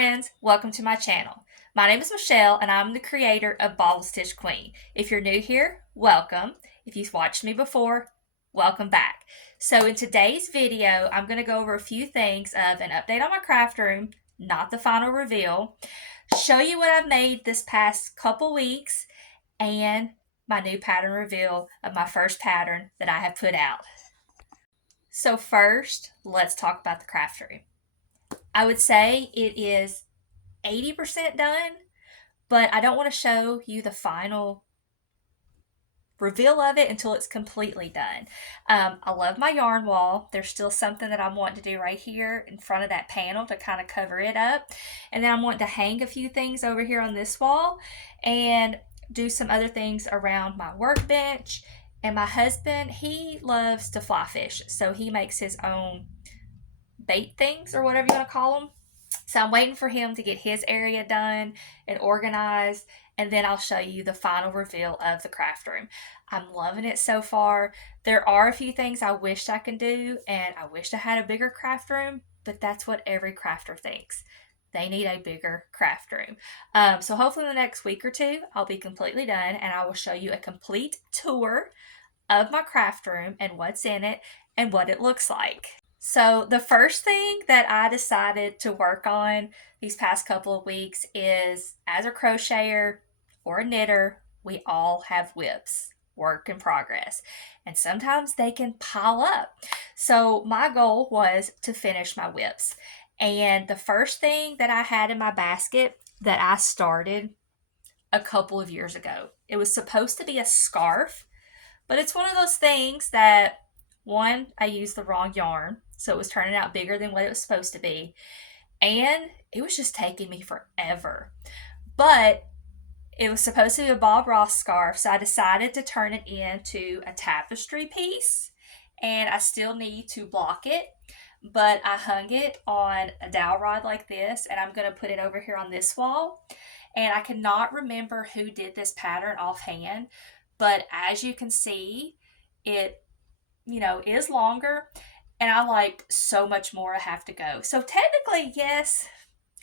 friends, welcome to my channel. My name is Michelle and I'm the creator of Ball Stitch Queen. If you're new here, welcome. If you've watched me before, welcome back. So in today's video, I'm going to go over a few things of an update on my craft room, not the final reveal, show you what I've made this past couple weeks, and my new pattern reveal of my first pattern that I have put out. So first, let's talk about the craft room. I would say it is 80% done, but I don't want to show you the final reveal of it until it's completely done. I love my yarn wall. There's still something that I'm wanting to do right here in front of that panel to kind of cover it up. And then I'm wanting to hang a few things over here on this wall and do some other things around my workbench. And my husband, he loves to fly fish, so he makes his own bait things or whatever you want to call them. So I'm waiting for him to get his area done and organized, and then I'll show you the final reveal of the craft room. I'm loving it so far. There are a few things I wished I could do, and I wished I had a bigger craft room, but that's what every crafter thinks. They need a bigger craft room. So hopefully in the next week or two, I'll be completely done, and I will show you a complete tour of my craft room and what's in it and what it looks like. So the first thing that I decided to work on these past couple of weeks is, as a crocheter or a knitter, we all have whips, work in progress, and sometimes they can pile up. So my goal was to finish my whips. And the first thing that I had in my basket that I started a couple of years ago, it was supposed to be a scarf, but it's one of those things that, one, I used the wrong yarn, so it was turning out bigger than what it was supposed to be, and it was just taking me forever. But it was supposed to be a Bob Ross scarf, so I decided to turn it into a tapestry piece, and I still need to block it, but I hung it on a dowel rod like this, and I'm going to put it over here on this wall. And I cannot remember who did this pattern offhand, but as you can see, it is longer, and I liked so much more I have to go. So technically, yes,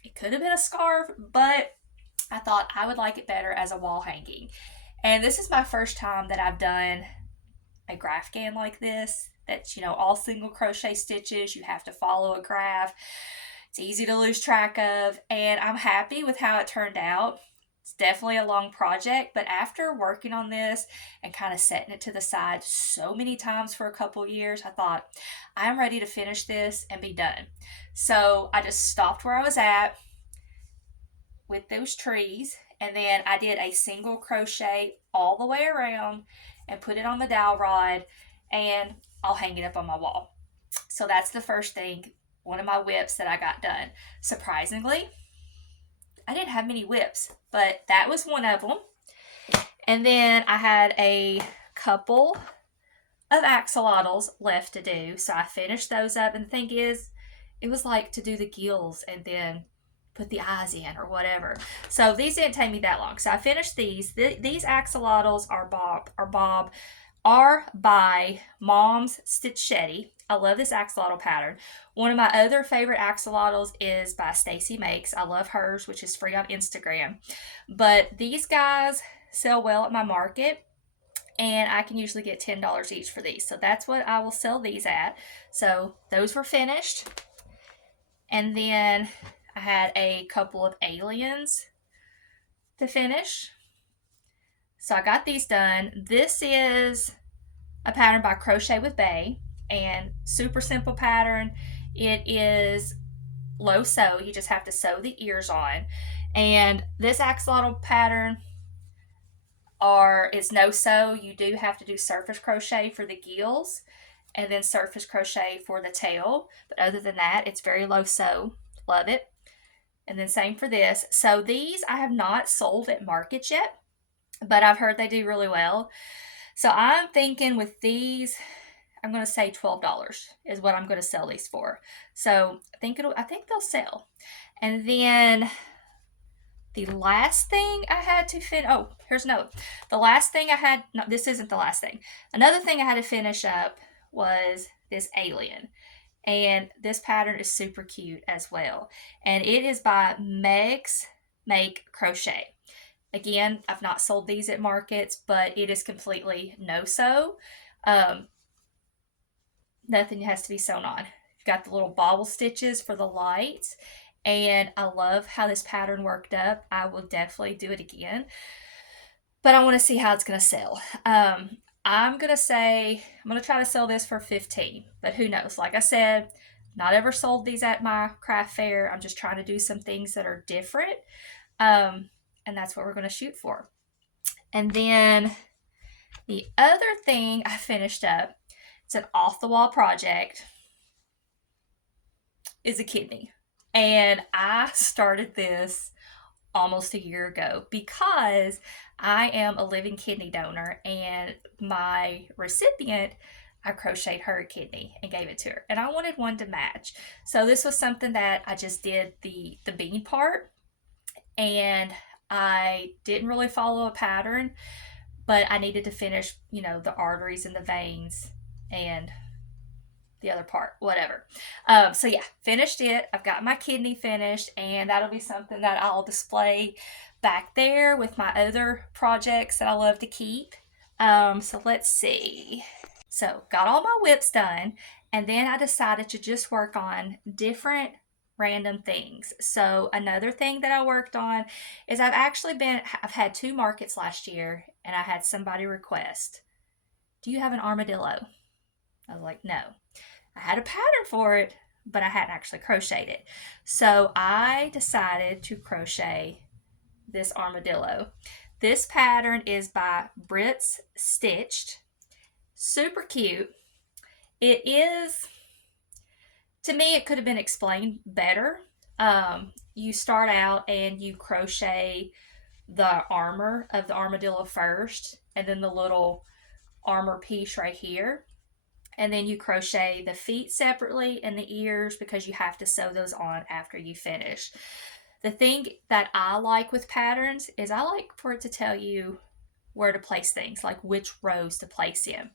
it could have been a scarf, but I thought I would like it better as a wall hanging. And this is my first time that I've done a graph gan like this. That's, all single crochet stitches. You have to follow a graph. It's easy to lose track of, and I'm happy with how it turned out. It's definitely a long project, but after working on this and kind of setting it to the side so many times for a couple years, I thought, I'm ready to finish this and be done. So I just stopped where I was at with those trees, and then I did a single crochet all the way around and put it on the dowel rod, and I'll hang it up on my wall. So that's the first thing, one of my whips that I got done. Surprisingly, I didn't have many whips, but that was one of them. And then I had a couple of axolotls left to do, so I finished those up. And the thing is, it was like to do the gills and then put the eyes in or whatever. So these didn't take me that long. So I finished these. These axolotls are by Mom's Stitchetti. I love this axolotl pattern. One of my other favorite axolotls is by Stacy Makes. I love hers, which is free on Instagram. But these guys sell well at my market, and I can usually get $10 each for these. So that's what I will sell these at. So those were finished. And then I had a couple of aliens to finish. So I got these done. This is a pattern by Crochet with Bay, and super simple pattern. It is low sew. You just have to sew the ears on. And this axolotl pattern is no sew. You do have to do surface crochet for the gills and then surface crochet for the tail. But other than that, it's very low sew. Love it. And then same for this. So these I have not sold at markets yet, but I've heard they do really well. So I'm thinking with these, I'm going to say $12 is what I'm going to sell these for. So I think they'll sell. And then the last thing I had to finish, here's another. The last thing I had, no, this isn't the last thing. Another thing I had to finish up was this alien. And this pattern is super cute as well. And it is by Megs Make Crochet. Again, I've not sold these at markets, but it is completely no-sew. Um, Nothing has to be sewn on. You've got the little bobble stitches for the lights, and I love how this pattern worked up. I will definitely do it again, but I want to see how it's going to sell. I'm going to say I'm going to try to sell this for 15, but who knows? Like I said, not ever sold these at my craft fair. I'm just trying to do some things that are different, and that's what we're going to shoot for. And then the other thing I finished up, it's an off the wall project, is a kidney. And I started this almost a year ago because I am a living kidney donor, and my recipient, I crocheted her a kidney and gave it to her, and I wanted one to match. So this was something that I just did the bean part, and I didn't really follow a pattern, but I needed to finish, the arteries and the veins and the other part, whatever. So yeah, finished it. I've got my kidney finished, and that'll be something that I'll display back there with my other projects that I love to keep. So let's see. So got all my whips done, and then I decided to just work on different random things. So another thing that I worked on is I've had 2 markets last year, and I had somebody request, do you have an armadillo? I was like, no. I had a pattern for it, but I hadn't actually crocheted it. So I decided to crochet this armadillo. This pattern is by Brit's Stitched. Super cute. It is, to me, it could have been explained better. You start out and you crochet the armor of the armadillo first, and then the little armor piece right here. And then you crochet the feet separately and the ears because you have to sew those on after you finish. The thing that I like with patterns is I like for it to tell you where to place things, like which rows to place in.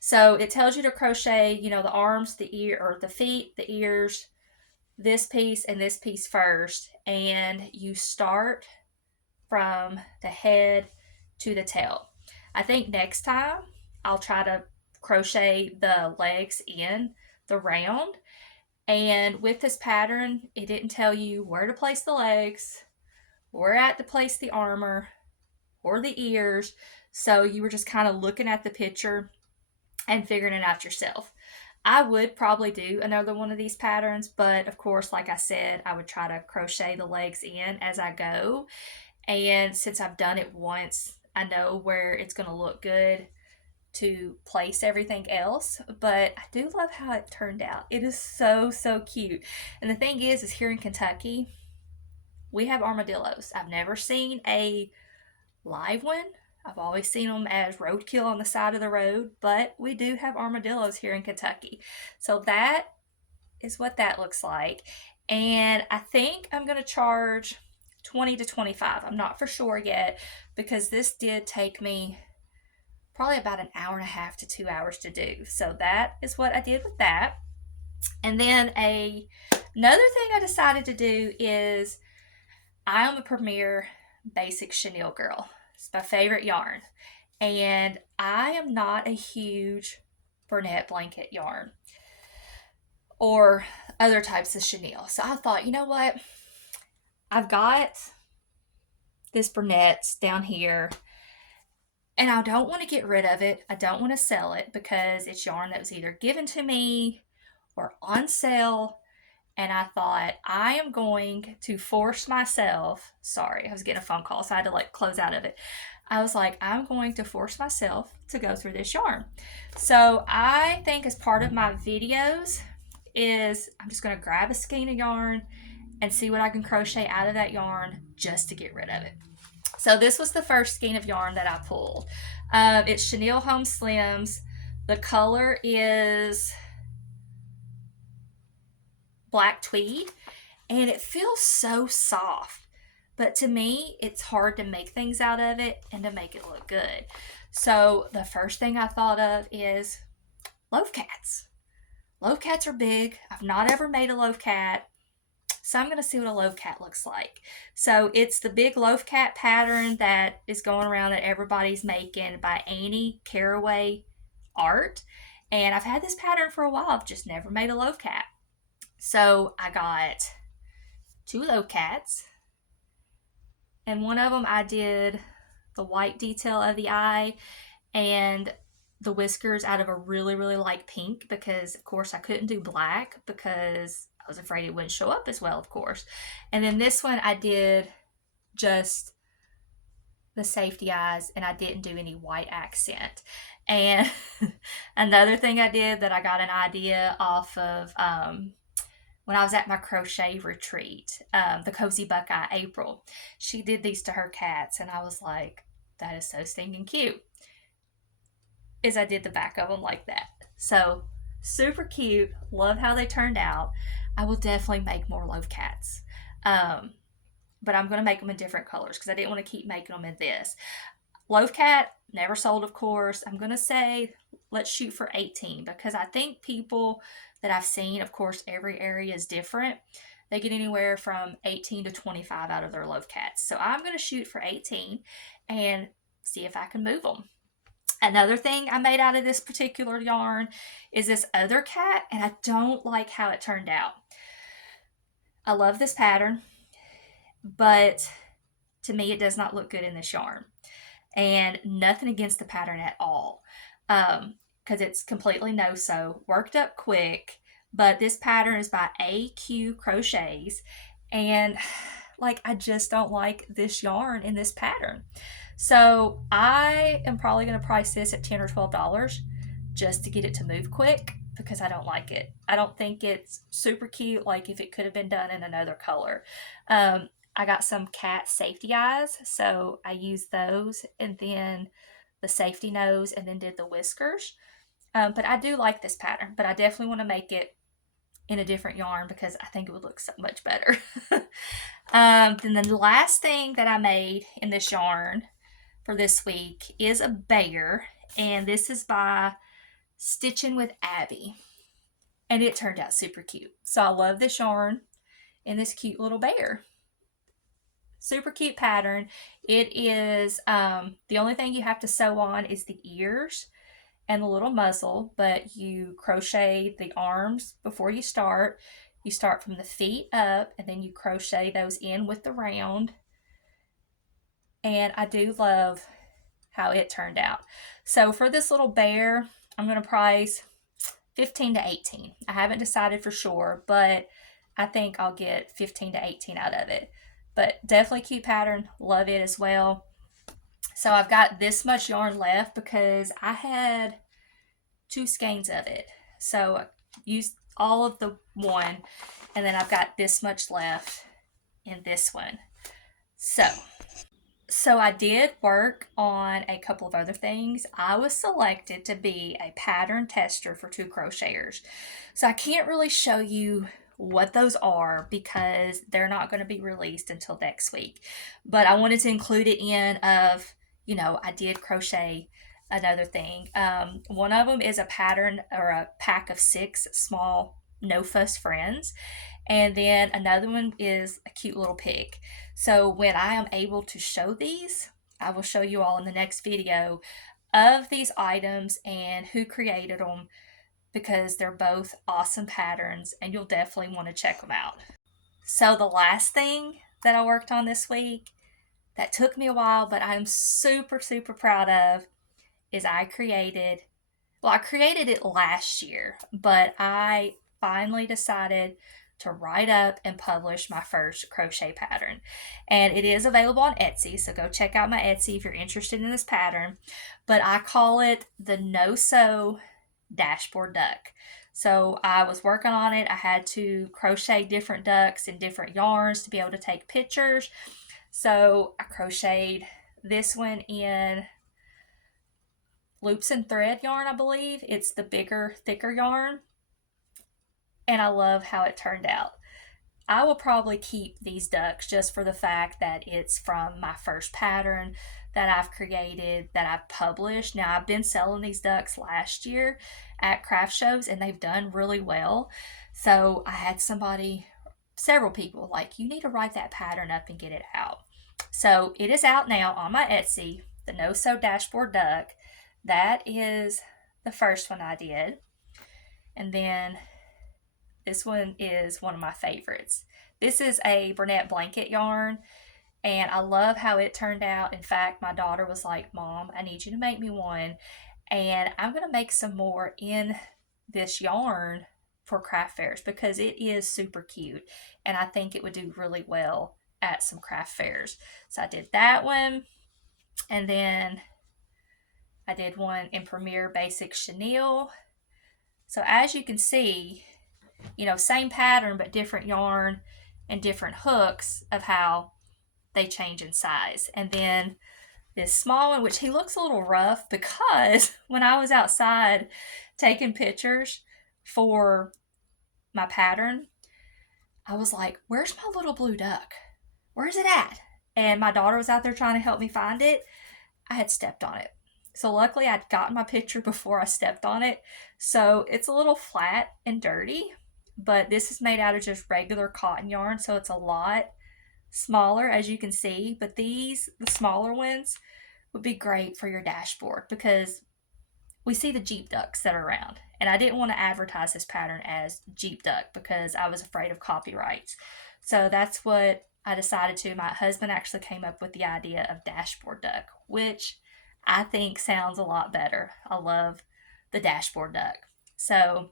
So it tells you to crochet, the arms, the ear, or the feet, the ears, this piece and this piece first, and you start from the head to the tail. I think next time I'll try to crochet the legs in the round. And with this pattern, it didn't tell you where to place the legs, where to place the armor, or the ears. So you were just kind of looking at the picture and figuring it out yourself. I would probably do another one of these patterns, but of course, like I said, I would try to crochet the legs in as I go. And since I've done it once, I know where it's going to look good to place everything else, but I do love how it turned out. It is so, so cute. And the thing is here in Kentucky, we have armadillos. I've never seen a live one. I've always seen them as roadkill on the side of the road, but we do have armadillos here in Kentucky. So that is what that looks like. And I think I'm going to charge 20 to 25. I'm not for sure yet because this did take me probably about an hour and a half to 2 hours to do. So that is what I did with that. And then another thing I decided to do is I am a Premier Basic Chenille girl. It's my favorite yarn. And I am not a huge Bernette blanket yarn or other types of chenille. So I thought, you know what? I've got this Bernette down here, and I don't want to get rid of it. I don't want to sell it because it's yarn that was either given to me or on sale. And I thought, I am going to force myself. Sorry, I was getting a phone call, so I had to close out of it. I was like, I'm going to force myself to go through this yarn. So I think as part of my videos is I'm just going to grab a skein of yarn and see what I can crochet out of that yarn just to get rid of it. So this was the first skein of yarn that I pulled. It's Chenille Home Slims. The color is black tweed, and it feels so soft. But to me, it's hard to make things out of it and to make it look good. So the first thing I thought of is loaf cats. Loaf cats are big. I've not ever made a loaf cat. So I'm going to see what a loaf cat looks like. So it's the big loaf cat pattern that is going around that everybody's making by Annie Caraway Art. And I've had this pattern for a while. I've just never made a loaf cat. So I got 2 loaf cats. And one of them I did the white detail of the eye and the whiskers out of a really, really light pink because, of course, I couldn't do black because I was afraid it wouldn't show up as well, of course. And then this one I did just the safety eyes and I didn't do any white accent. And another thing I did that I got an idea off of when I was at my crochet retreat, the Cozy Buckeye April, she did these to her cats, and I was like, that is so stinking cute. Is I did the back of them like that. So super cute. Love how they turned out. I will definitely make more loaf cats. But I'm going to make them in different colors because I didn't want to keep making them in this. Loaf cat, never sold, of course. I'm going to say let's shoot for 18 because I think people that I've seen, of course, every area is different. They get anywhere from 18 to 25 out of their loaf cats. So I'm going to shoot for 18 and see if I can move them. Another thing I made out of this particular yarn is this other cat, and I don't like how it turned out. I love this pattern, but to me it does not look good in this yarn. And nothing against the pattern at all, because it's completely no-sew, worked up quick, but this pattern is by AQ Crochets, and like I just don't like this yarn in this pattern. So I am probably going to price this at $10 or $12 just to get it to move quick because I don't like it. I don't think it's super cute like if it could have been done in another color. I got some cat safety eyes, so I used those and then the safety nose and then did the whiskers. But I do like this pattern, but I definitely want to make it in a different yarn because I think it would look so much better. Then the last thing that I made in this yarn for this week is a bear, and this is by Stitching with Abby, and it turned out super cute. So I love this yarn and this cute little bear. Super cute pattern. It is the only thing you have to sew on is the ears and the little muzzle, but you crochet the arms before you start. You start from the feet up and then you crochet those in with the round. And I do love how it turned out. So for this little bear, I'm going to price 15 to 18. I haven't decided for sure, but I think I'll get 15 to 18 out of it. But definitely cute pattern. Love it as well. So I've got this much yarn left because I had 2 skeins of it. So I used all of the one, and then I've got this much left in this one. So I did work on a couple of other things. I was selected to be a pattern tester for 2 crocheters. So I can't really show you what those are because they're not going to be released until next week. But I wanted to include it in of, I did crochet another thing. One of them is a pattern or a pack of 6 small no fuss friends. And then another one is a cute little pig. So when I am able to show these, I will show you all in the next video of these items and who created them because they're both awesome patterns and you'll definitely want to check them out. So the last thing that I worked on this week that took me a while, but I'm super, super proud of is I created it last year, but I finally decided to write up and publish my first crochet pattern. And it is available on Etsy, so go check out my Etsy if you're interested in this pattern. But I call it the No Sew Dashboard Duck. So I was working on it. I had to crochet different ducks in different yarns to be able to take pictures. So I crocheted this one in loops and thread yarn, I believe. It's the bigger, thicker yarn. And I love how it turned out. I will probably keep these ducks just for the fact that it's from my first pattern that I've created that I've published. Now, I've been selling these ducks last year at craft shows and they've done really well. So I had several people like, you need to write that pattern up and get it out. So it is out now on my Etsy, the No Sew Dashboard Duck. That is the first one I did. And then this one is one of my favorites. This is a Bernette blanket yarn, and I love how it turned out. In fact, my daughter was like, Mom, I need you to make me one. And I'm going to make some more in this yarn for craft fairs because it is super cute. And I think it would do really well at some craft fairs. So I did that one. And then I did one in Premier Basic Chenille. So as you can see, same pattern but different yarn and different hooks of how they change in size. And then this small one, which he looks a little rough because when I was outside taking pictures for my pattern, I was like, where's my little blue duck? Where's it at? And my daughter was out there trying to help me find it. I had stepped on it. So luckily I'd gotten my picture before I stepped on it. So it's a little flat and dirty, but this is made out of just regular cotton yarn. So it's a lot smaller, as you can see. But the smaller ones, would be great for your dashboard because we see the Jeep ducks that are around. And I didn't want to advertise this pattern as Jeep duck because I was afraid of copyrights. So that's what I decided to. My husband actually came up with the idea of dashboard duck, which I think sounds a lot better. I love the dashboard duck. So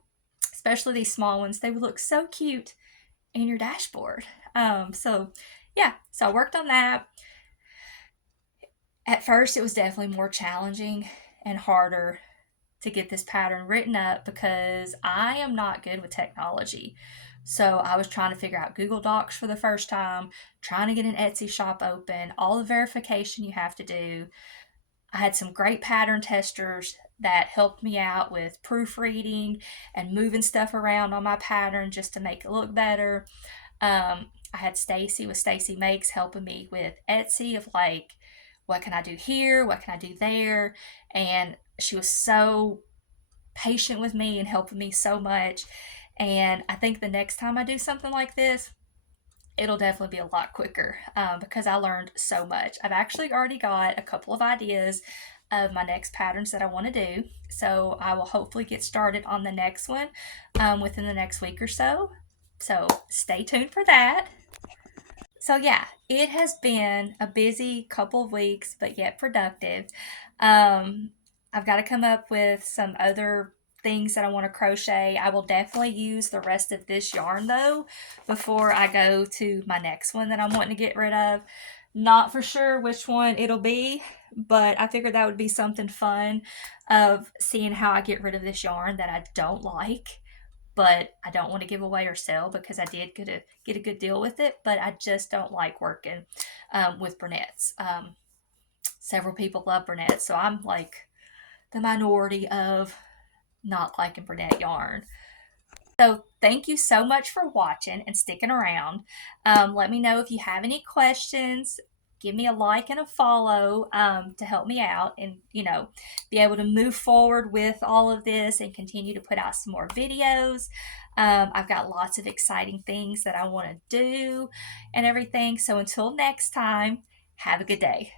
especially these small ones, they would look so cute in your dashboard. So I worked on that. At first, it was definitely more challenging and harder to get this pattern written up because I am not good with technology. So I was trying to figure out Google Docs for the first time, trying to get an Etsy shop open, all the verification you have to do. I had some great pattern testers that helped me out with proofreading and moving stuff around on my pattern just to make it look better. I had Stacy with Stacy Makes helping me with Etsy of like, what can I do here? What can I do there? And she was so patient with me and helping me so much. And I think the next time I do something like this, it'll definitely be a lot quicker because I learned so much. I've actually already got a couple of ideas of my next patterns that I want to do. So I will hopefully get started on the next one within the next week or so. So stay tuned for that. So yeah, it has been a busy couple of weeks, but yet productive. I've got to come up with some other things that I want to crochet. I will definitely use the rest of this yarn though before I go to my next one that I'm wanting to get rid of. Not for sure which one it'll be, but I figured that would be something fun of seeing how I get rid of this yarn that I don't like, but I don't want to give away or sell because I did get a good deal with it, but I just don't like working with brunettes. Several people love brunettes, so I'm like the minority of not liking brunette yarn. So thank you so much for watching and sticking around. Let me know if you have any questions. Give me a like and a follow to help me out and, be able to move forward with all of this and continue to put out some more videos. I've got lots of exciting things that I want to do and everything. So until next time, have a good day.